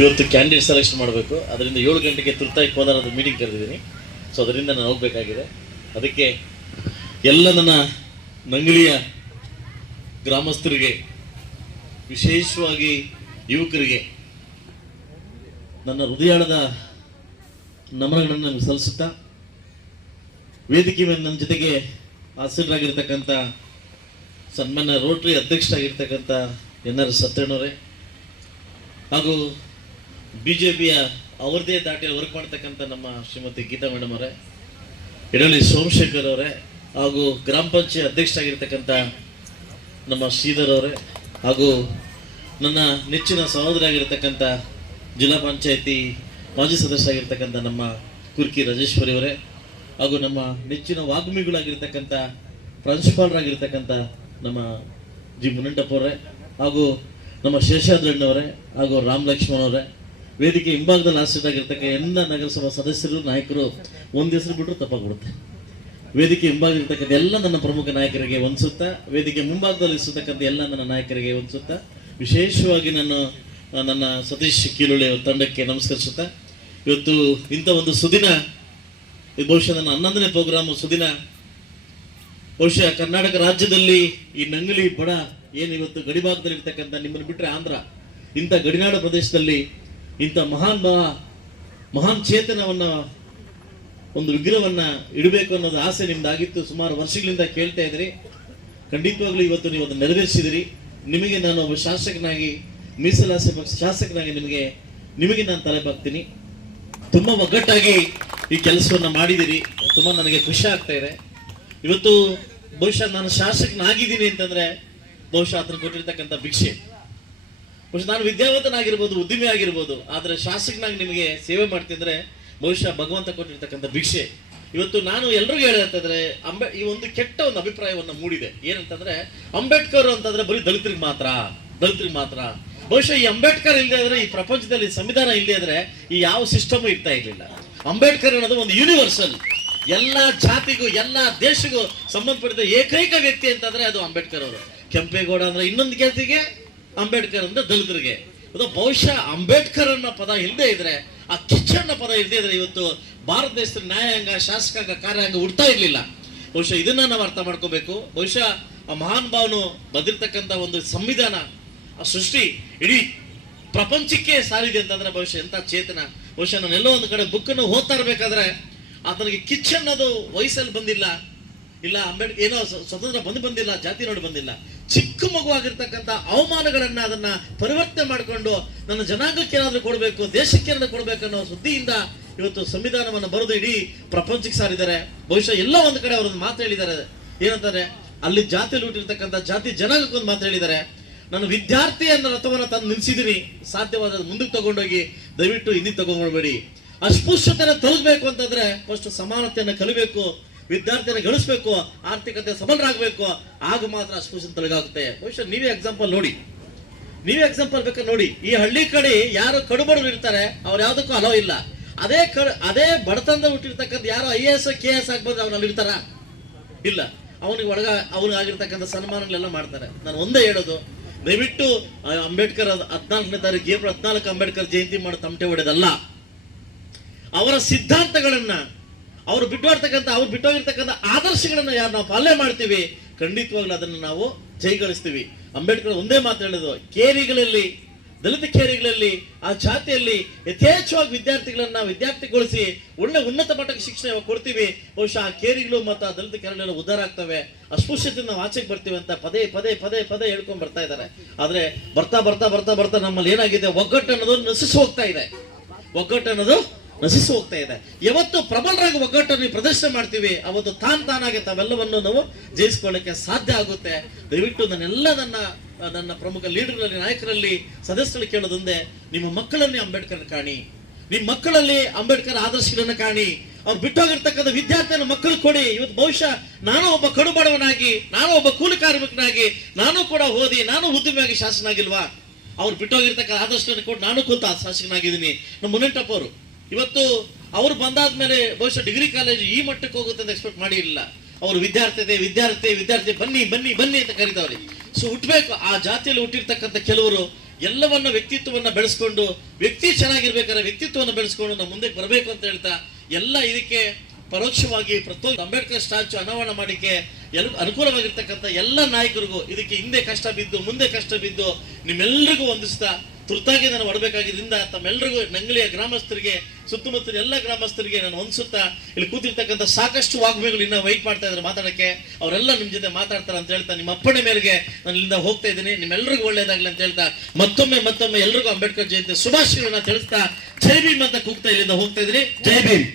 ಇವತ್ತು candidate selection ಮಾಡಬೇಕು ಅದರಿಂದ ಏಳು ಗಂಟೆಗೆ ತುರ್ತಾಗಿ ಕೋಲಾರದ ಮೀಟಿಂಗ್ ಕರೆದಿದ್ದೀನಿ ಸೊ ಅದರಿಂದ ನಾನು ಹೋಗಬೇಕಾಗಿದೆ ಅದಕ್ಕೆ ಎಲ್ಲ ನನ್ನ ನಂಗಲಿಯ ಗ್ರಾಮಸ್ಥರಿಗೆ ವಿಶೇಷವಾಗಿ ಯುವಕರಿಗೆ ನನ್ನ ಹೃದಯಾಳದ ನಮನಗಳನ್ನು ಸಲ್ಲಿಸುತ್ತಾ ವೇದಿಕೆ ಮೇಲೆ ನನ್ನ ಜೊತೆಗೆ ಆಸರಾಗಿರ್ತಕ್ಕಂಥ ಸನ್ಮಾನ್ಯ ರೋಟ್ರಿ ಅಧ್ಯಕ್ಷರಾಗಿರ್ತಕ್ಕಂಥ ಎನ್ ಆರ್ ಸತ್ಯಣ್ಣವರೇ ಹಾಗೂ ಬಿ ಜೆ ಪಿಯ ಅವರದೇ ದಾಟಿಯಲ್ಲಿ ವರ್ಕ್ ಮಾಡ್ತಕ್ಕಂಥ ನಮ್ಮ ಶ್ರೀಮತಿ ಗೀತಾ ಮೇಡಮ್ ಅವರೇ ಇಡಲಿ ಸೋಮಶೇಖರ್ ಅವರೇ ಹಾಗೂ ಗ್ರಾಮ ಪಂಚಾಯತ್ ಅಧ್ಯಕ್ಷರಾಗಿರ್ತಕ್ಕಂಥ ನಮ್ಮ ಶ್ರೀಧರ್ ಅವರೇ ಹಾಗೂ ನನ್ನ ನೆಚ್ಚಿನ ಸಹೋದರಾಗಿರ್ತಕ್ಕಂಥ ಜಿಲ್ಲಾ ಪಂಚಾಯತಿ ಮಾಜಿ ಸದಸ್ಯರಾಗಿರ್ತಕ್ಕಂಥ ನಮ್ಮ ಕುರ್ಕಿ ರಾಜೇಶ್ವರಿ ಅವರೇ ಹಾಗೂ ನಮ್ಮ ನೆಚ್ಚಿನ ವಾಗ್ಮಿಗಳಾಗಿರ್ತಕ್ಕಂಥ ಪ್ರಾಂಶುಪಾಲರಾಗಿರ್ತಕ್ಕಂಥ ನಮ್ಮ ಜಿ ಮುನಂಟಪ್ಪ ಅವರೇ ಹಾಗೂ ನಮ್ಮ ಶೇಷಾದ್ರಣ್ಣವರೇ ಹಾಗೂ ರಾಮ್ ಲಕ್ಷ್ಮಣ್ ಅವರೇ ವೇದಿಕೆ ಹಿಂಭಾಗದಲ್ಲಿ ಆಶ್ರಿತಾಗಿರ್ತಕ್ಕ ಎಲ್ಲ ನಗರಸಭಾ ಸದಸ್ಯರು ನಾಯಕರು ಒಂದು ಹೆಸರು ಬಿಟ್ಟರು ತಪ್ಪಾಗ್ಬಿಡುತ್ತೆ ವೇದಿಕೆ ಹಿಂಭಾಗ ಇರ್ತಕ್ಕಂಥ ಎಲ್ಲ ನನ್ನ ಪ್ರಮುಖ ನಾಯಕರಿಗೆ ಒಂದ್ಸುತ್ತ ವೇದಿಕೆ ಮುಂಭಾಗದಲ್ಲಿ ಎಲ್ಲ ನನ್ನ ನಾಯಕರಿಗೆ ಒಂದ್ಸುತ್ತ ವಿಶೇಷವಾಗಿ ನಾನು ನನ್ನ ಸತೀಶ್ ಕೀಲುಳೆ ತಂಡಕ್ಕೆ ನಮಸ್ಕರಿಸುತ್ತ ಇವತ್ತು ಇಂಥ ಒಂದು ಸುದಿನ ಬಹುಶಃ ನನ್ನ ಹನ್ನೊಂದನೇ ಪ್ರೋಗ್ರಾಮ್ ಸುದಿನ ಬಹುಶಃ ಕರ್ನಾಟಕ ರಾಜ್ಯದಲ್ಲಿ ಈ ನಂಗಲಿ ಬಡ ಏನು ಇವತ್ತು ಗಡಿಭಾಗದಲ್ಲಿ ಇರ್ತಕ್ಕಂಥ ನಿಮ್ಮನ್ನು ಬಿಟ್ಟರೆ ಆಂಧ್ರ ಇಂಥ ಗಡಿನಾಡು ಪ್ರದೇಶದಲ್ಲಿ ಇಂಥ ಮಹಾನ್ ಮಹಾನ್ ಚೇತನವನ್ನು ಒಂದು ವಿಗ್ರಹವನ್ನ ಇಡಬೇಕು ಅನ್ನೋದು ಆಸೆ ನಿಮ್ದಾಗಿತ್ತು ಸುಮಾರು ವರ್ಷಗಳಿಂದ ಕೇಳ್ತಾ ಇದ್ರಿ ಖಂಡಿತವಾಗ್ಲೂ ಇವತ್ತು ನೀವು ಅದನ್ನು ನೆರವೇರಿಸಿದಿರಿ ನಿಮಗೆ ನಾನು ಒಬ್ಬ ಶಾಸಕನಾಗಿ ಮೀಸಲಾಸೆ ಪಕ್ಷ ಶಾಸಕನಾಗಿ ನಿಮಗೆ ನಿಮಗೆ ನಾನು ತಲೆ ಬಾಕ್ತೀನಿ ತುಂಬ ಒಗ್ಗಟ್ಟಾಗಿ ಈ ಕೆಲಸವನ್ನು ಮಾಡಿದ್ದೀರಿ ತುಂಬ ನನಗೆ ಖುಷಿ ಆಗ್ತಾ ಇದೆ ಇವತ್ತು ಬಹುಶಃ ನಾನು ಶಾಸಕನಾಗಿದ್ದೀನಿ ಅಂತಂದರೆ ಬಹುಶಃ ಅದನ್ನು ಕೊಟ್ಟಿರ್ತಕ್ಕಂಥ ಭಿಕ್ಷೆ ಬಹುಶಃ ನಾನು ವಿದ್ಯಾವಂತನಾಗಿರ್ಬೋದು ಉದ್ದಿಮೆ ಆಗಿರ್ಬೋದು ಆದರೆ ಶಾಸಕನಾಗಿ ನಿಮಗೆ ಸೇವೆ ಮಾಡ್ತಿದ್ರೆ ಬಹುಶಃ ಭಗವಂತ ಕೊಟ್ಟಿರ್ತಕ್ಕಂಥ ಭಿಕ್ಷೆ ಇವತ್ತು ನಾನು ಎಲ್ರಿಗೂ ಹೇಳತ್ತಂದ್ರೆ ಅಂಬೆ ಈ ಒಂದು ಕೆಟ್ಟ ಒಂದು ಅಭಿಪ್ರಾಯವನ್ನು ಮೂಡಿದೆ ಏನಂತಂದ್ರೆ ಅಂಬೇಡ್ಕರ್ ಅಂತಂದ್ರೆ ಬರೀ ದಲಿತರಿಗೆ ಮಾತ್ರ ದಲಿತರಿಗೆ ಮಾತ್ರ ಬಹುಶಃ ಈ ಅಂಬೇಡ್ಕರ್ ಇಲ್ಲದೆ ಇದ್ರೆ ಈ ಪ್ರಪಂಚದಲ್ಲಿ ಸಂವಿಧಾನ ಇಲ್ಲದೆ ಇದ್ರೆ ಈ ಯಾವ ಸಿಸ್ಟಮ್ ಇರ್ತಾ ಇರಲಿಲ್ಲ ಅಂಬೇಡ್ಕರ್ ಅನ್ನೋದು ಒಂದು ಯೂನಿವರ್ಸಲ್ ಎಲ್ಲ ಜಾತಿಗೂ ಎಲ್ಲ ದೇಶಗೂ ಸಂಬಂಧಪಟ್ಟಿದ ಏಕೈಕ ವ್ಯಕ್ತಿ ಅಂತಂದ್ರೆ ಅದು ಅಂಬೇಡ್ಕರ್ ಅವರು ಕೆಂಪೇಗೌಡ ಅಂದ್ರೆ ಇನ್ನೊಂದು ಜಾತಿಗೆ ಅಂಬೇಡ್ಕರ್ ಅಂದ್ರೆ ದಲಿತರಿಗೆ ಅದು ಬಹುಶಃ ಅಂಬೇಡ್ಕರ್ ಅನ್ನೋ ಪದ ಇಲ್ಲದೆ ಇದ್ರೆ ಆ ಕಿಚ್ಚಣ್ಣ ಪದ ಇಲ್ಲದೆ ಇದ್ರೆ ಇವತ್ತು ಭಾರತ ದೇಶದ ನ್ಯಾಯಾಂಗ ಶಾಸಕಾಂಗ ಕಾರ್ಯಾಂಗ ಉಡ್ತಾ ಇರಲಿಲ್ಲ ಬಹುಶಃ ಇದನ್ನ ನಾವು ಅರ್ಥ ಮಾಡ್ಕೋಬೇಕು ಬಹುಶಃ ಆ ಮಹಾನ್ ಭಾವನು ಬದಿರ್ತಕ್ಕಂಥ ಒಂದು ಸಂವಿಧಾನ ಆ ಸೃಷ್ಟಿ ಇಡೀ ಪ್ರಪಂಚಕ್ಕೆ ಸಾರಿದೆ ಅಂತಂದ್ರೆ ಬಹುಶಃ ಎಂಥ ಚೇತನ ಬಹುಶಃ ನಾನೆಲ್ಲೋ ಒಂದು ಕಡೆ ಬುಕ್ಕನ್ನು ಓದ್ತಾ ಇರಬೇಕಾದ್ರೆ ಆತನಿಗೆ ಕಿಚ್ ಅನ್ನೋದು ವಯಸ್ಸಲ್ಲಿ ಬಂದಿಲ್ಲ ಇಲ್ಲ ಅಂಬೇಡ್ಕರ್ ಏನೋ ಸ್ವತಂತ್ರ ಬಂದು ಬಂದಿಲ್ಲ ಜಾತಿ ನೋಡಿ ಬಂದಿಲ್ಲ ಚಿಕ್ಕ ಮಗುವಾಗಿರ್ತಕ್ಕಂಥ ಅವಮಾನಗಳನ್ನು ಅದನ್ನ ಪರಿವರ್ತನೆ ಮಾಡಿಕೊಂಡು ನನ್ನ ಜನಾಂಗಕ್ಕೆ ಏನಾದರೂ ಕೊಡಬೇಕು ದೇಶಕ್ಕೆ ಏನಾದರೂ ಅನ್ನೋ ಸುದ್ದಿಯಿಂದ ಇವತ್ತು ಸಂವಿಧಾನವನ್ನು ಬರೆದು ಇಡೀ ಪ್ರಪಂಚಕ್ಕೆ ಸಾರಿದ್ದಾರೆ ಬಹುಶಃ ಎಲ್ಲ ಒಂದು ಕಡೆ ಅವರೊಂದು ಮಾತು ಹೇಳಿದ್ದಾರೆ ಏನಂತಾರೆ ಅಲ್ಲಿ ಜಾತಿ ಹುಟ್ಟಿರ್ತಕ್ಕಂಥ ಜಾತಿ ಒಂದು ಮಾತು ಹೇಳಿದ್ದಾರೆ ನನ್ನ ವಿದ್ಯಾರ್ಥಿ ಅನ್ನೋ ರಥವನ್ನು ತಂದು ನಿಲ್ಸಿದಿರಿ ಸಾಧ್ಯವಾದ ಮುಂದಕ್ಕೆ ತಗೊಂಡೋಗಿ ದಯವಿಟ್ಟು ಹಿಂದಿಗೆ ತಗೊಂಡ್ಬೇಡಿ ಅಸ್ಪೃಶ್ಯತೆಯನ್ನು ತಲುಪಬೇಕು ಅಂತಂದ್ರೆ ಫಸ್ಟ್ ಸಮಾನತೆಯನ್ನು ಕಲಿಬೇಕು ವಿದ್ಯಾರ್ಥಿನ ಗಳಿಸ್ಬೇಕು ಆರ್ಥಿಕತೆ ಸಬಲರಾಗಬೇಕು ಆಗ ಮಾತ್ರ ಅಸ್ಪೃಶ್ಯ ತೊಲಗಾಗುತ್ತೆ ಬಹುಶಃ ನೀವೇ ಎಕ್ಸಾಂಪಲ್ ನೋಡಿ ನೀವೇ ಎಕ್ಸಾಂಪಲ್ ಬೇಕಾದ್ರೆ ನೋಡಿ ಈ ಹಳ್ಳಿ ಕಡೆ ಯಾರು ಕಡುಬಡವರು ಇರ್ತಾರೆ ಅವ್ರು ಯಾವುದಕ್ಕೂ ಅಲೋ ಇಲ್ಲ ಅದೇ ಅದೇ ಬಡತನದ ಹುಟ್ಟಿರ್ತಕ್ಕಂಥ ಯಾರು I A S K S ಆಗ್ಬೋದು ಅವ್ರು ಅಲ್ಲಿರ್ತಾರ ಇಲ್ಲ ಅವನಿಗೆ ಒಳಗ ಅವನಿಗಾಗಿರ್ತಕ್ಕಂಥ ಸನ್ಮಾನಗಳೆಲ್ಲ ಮಾಡ್ತಾರೆ ನಾನು ಒಂದೇ ಹೇಳೋದು ದಯವಿಟ್ಟು ಅಂಬೇಡ್ಕರ್ ಹದಿನಾಲ್ಕನೇ ತಾರೀಕು ಏಪ್ರಿಲ್ ಹದಿನಾಲ್ಕು ಅಂಬೇಡ್ಕರ್ ಜಯಂತಿ ಮಾಡೋ ತಮಟೆ ಹೊಡೆದಲ್ಲ ಅವರ ಸಿದ್ಧಾಂತಗಳನ್ನ ಅವರು ಬರ್ತಕ್ಕಂಥ ಅವ್ರು ಬಿಟ್ಟೋಗಿರ್ತಕ್ಕಂಥ ಆದರ್ಶಗಳನ್ನು ಯಾರು ನಾವು ಪಾಲನೆ ಮಾಡ್ತೀವಿ ಖಂಡಿತವಾಗ್ಲೂ ಅದನ್ನು ನಾವು ಜೈಗಳಿಸ್ತೀವಿ ಅಂಬೇಡ್ಕರ್ ಒಂದೇ ಮಾತು ಹೇಳಿದ್ರು ಕೇರಿಗಳಲ್ಲಿ ದಲಿತ ಕೇರಿಗಳಲ್ಲಿ ಆ ಜಾತಿಯಲ್ಲಿ ಯಥೇಚ್ಛವಾಗಿ ವಿದ್ಯಾರ್ಥಿಗಳನ್ನ ವಿದ್ಯಾರ್ಥಿಗೊಳಿಸಿ ಒಳ್ಳೆ ಉನ್ನತ ಮಟ್ಟಕ್ಕೆ ಶಿಕ್ಷಣ ಕೊಡ್ತೀವಿ ಬಹುಶಃ ಆ ಕೇರಿಗಳು ಮತ್ತು ಆ ದಲಿತ ಕೇರಿಗಳೆಲ್ಲ ಉದ್ಧಾರ ಆಗ್ತವೆ ಅಸ್ಪೃಶ್ಯತೆಯಿಂದ ನಾವು ಆಚೆಗೆ ಬರ್ತೀವಿ ಅಂತ ಪದೇ ಪದೇ ಪದೇ ಪದೇ ಹೇಳ್ಕೊಂಡು ಬರ್ತಾ ಇದ್ದಾರೆ ಆದರೆ ಬರ್ತಾ ಬರ್ತಾ ಬರ್ತಾ ಬರ್ತಾ ನಮ್ಮಲ್ಲಿ ಏನಾಗಿದೆ ಒಗ್ಗಟ್ಟು ಅನ್ನೋದು ನಶಿಸಿ ಹೋಗ್ತಾ ಇದೆ ಒಗ್ಗಟ್ಟು ಅನ್ನೋದು ನಶಿಸಿ ಹೋಗ್ತಾ ಇದೆ ಯಾವತ್ತು ಪ್ರಬಲರಾಗಿ ಒಗ್ಗಟ್ಟನ್ನು ಪ್ರದರ್ಶನ ಮಾಡ್ತೀವಿ ಅವತ್ತು ತಾನ್ ತಾನಾಗಿ ತಾವೆಲ್ಲವನ್ನು ನಾವು ಜಯಿಸಿಕೊಳ್ಳಕ್ಕೆ ಸಾಧ್ಯ ಆಗುತ್ತೆ ದಯವಿಟ್ಟು ನನ್ನೆಲ್ಲ ನನ್ನ ನನ್ನ ಪ್ರಮುಖ ಲೀಡರ್ನಲ್ಲಿ ನಾಯಕರಲ್ಲಿ ಸದಸ್ಯರಲ್ಲಿ ಕೇಳೋದೊಂದೆ ನಿಮ್ಮ ಮಕ್ಕಳನ್ನೇ ಅಂಬೇಡ್ಕರ್ ಕಾಣಿ ನಿಮ್ಮ ಮಕ್ಕಳಲ್ಲಿ ಅಂಬೇಡ್ಕರ್ ಆದರ್ಶಗಳನ್ನು ಕಾಣಿ ಅವ್ರು ಬಿಟ್ಟೋಗಿರ್ತಕ್ಕಂಥ ವಿದ್ಯಾರ್ಥಿಯನ್ನು ಮಕ್ಕಳು ಕೊಡಿ ಇವತ್ತು ಬಹುಶಃ ನಾನು ಒಬ್ಬ ಕಡುಬಡವನಾಗಿ ನಾನು ಒಬ್ಬ ಕೂಲಿ ಕಾರ್ಮಿಕನಾಗಿ ನಾನು ಕೂಡ ಓದಿ ನಾನು ಉದ್ಯಮಿಯಾಗಿ ಶಾಸನ ಆಗಿಲ್ವಾ ಅವ್ರು ಬಿಟ್ಟೋಗಿರ್ತಕ್ಕಂಥ ಆದರ್ಶಗಳನ್ನು ಕೊಟ್ಟು ನಾನು ಕೂತ ಶಾಸಕನಾಗಿದ್ದೀನಿ ನಮ್ಮ ಮುನಂಟಪ್ಪ ಅವರು ಇವತ್ತು ಅವ್ರು ಬಂದಾದ ಮೇಲೆ ಬಹುಶಃ ಡಿಗ್ರಿ ಕಾಲೇಜು ಈ ಮಟ್ಟಕ್ಕೆ ಹೋಗುತ್ತೆ ಅಂತ ಎಕ್ಸ್ಪೆಕ್ಟ್ ಮಾಡಿರಲಿಲ್ಲ ಅವರು ವಿದ್ಯಾರ್ಥಿ ವಿದ್ಯಾರ್ಥಿ ವಿದ್ಯಾರ್ಥಿ ಬನ್ನಿ ಬನ್ನಿ ಬನ್ನಿ ಅಂತ ಕರೀತಾವ್ರಿ ಸೊ ಹುಟ್ಟಬೇಕು ಆ ಜಾತಿಯಲ್ಲಿ ಹುಟ್ಟಿರ್ತಕ್ಕಂಥ ಕೆಲವರು ಎಲ್ಲವನ್ನ ವ್ಯಕ್ತಿತ್ವವನ್ನು ಬೆಳೆಸ್ಕೊಂಡು ವ್ಯಕ್ತಿ ಚೆನ್ನಾಗಿರ್ಬೇಕಾದ್ರೆ ವ್ಯಕ್ತಿತ್ವವನ್ನು ಬೆಳೆಸ್ಕೊಂಡು ನಮ್ಮ ಮುಂದೆ ಬರಬೇಕು ಅಂತ ಹೇಳ್ತಾ ಎಲ್ಲ ಇದಕ್ಕೆ ಪರೋಕ್ಷವಾಗಿ ಪ್ರತಿಯೊಂದು ಅಂಬೇಡ್ಕರ್ ಸ್ಟ್ಯಾಚು ಅನಾವರಣ ಮಾಡಿಕೆ ಎಲ್ ಅನುಕೂಲವಾಗಿರ್ತಕ್ಕಂಥ ಎಲ್ಲ ನಾಯಕರಿಗೂ ಇದಕ್ಕೆ ಹಿಂದೆ ಕಷ್ಟ ಬಿದ್ದು ಮುಂದೆ ಕಷ್ಟ ಬಿದ್ದು ನಿಮ್ಮೆಲ್ಲರಿಗೂ ಹೊಂದಿಸ್ತಾ ತುರ್ತಾಗಿ ನಾನು ಒಡಬೇಕಾಗಿದ್ದರಿಂದ ತಮ್ಮೆಲ್ಲರಿಗೂ ನಂಗಲಿಯ ಗ್ರಾಮಸ್ಥರಿಗೆ ಸುತ್ತಮುತ್ತಲಿನ ಎಲ್ಲ ಗ್ರಾಮಸ್ಥರಿಗೆ ನಾನು ಹೊಂದಿಸುತ್ತಾ ಇಲ್ಲಿ ಕೂತಿರ್ತಕ್ಕಂಥ ಸಾಕಷ್ಟು ವಾಗ್ಮಿಗಳು ಇನ್ನೂ ವೈಟ್ ಮಾಡ್ತಾ ಇದ್ದಾರೆ ಮಾತಾಡೋಕ್ಕೆ ಅವರೆಲ್ಲ ನಿಮ್ಮ ಜೊತೆ ಮಾತಾಡ್ತಾರೆ ಅಂತ ಹೇಳ್ತಾ ನಿಮ್ಮ ಅಪ್ಪಣೆ ಮೇರೆಗೆ ನಾನು ಇಲ್ಲಿಂದ ಹೋಗ್ತಾ ಇದ್ದೀನಿ ನಿಮ್ಮೆಲ್ಲರಿಗೂ ಒಳ್ಳೇದಾಗಲಿ ಅಂತ ಹೇಳ್ತಾ ಮತ್ತೊಮ್ಮೆ ಮತ್ತೊಮ್ಮೆ ಎಲ್ರಿಗೂ ಅಂಬೇಡ್ಕರ್ ಜಯಂತಿ ಶುಭಾಶಯಗಳನ್ನ ತಿಳಿಸ್ತಾ ಜೈ ಭೀಮ್ ಅಂತ ಕೂಗ್ತಾ ಇಲ್ಲಿಂದ ಹೋಗ್ತಾ ಇದ್ರಿ ಜೈ ಭೀಮ್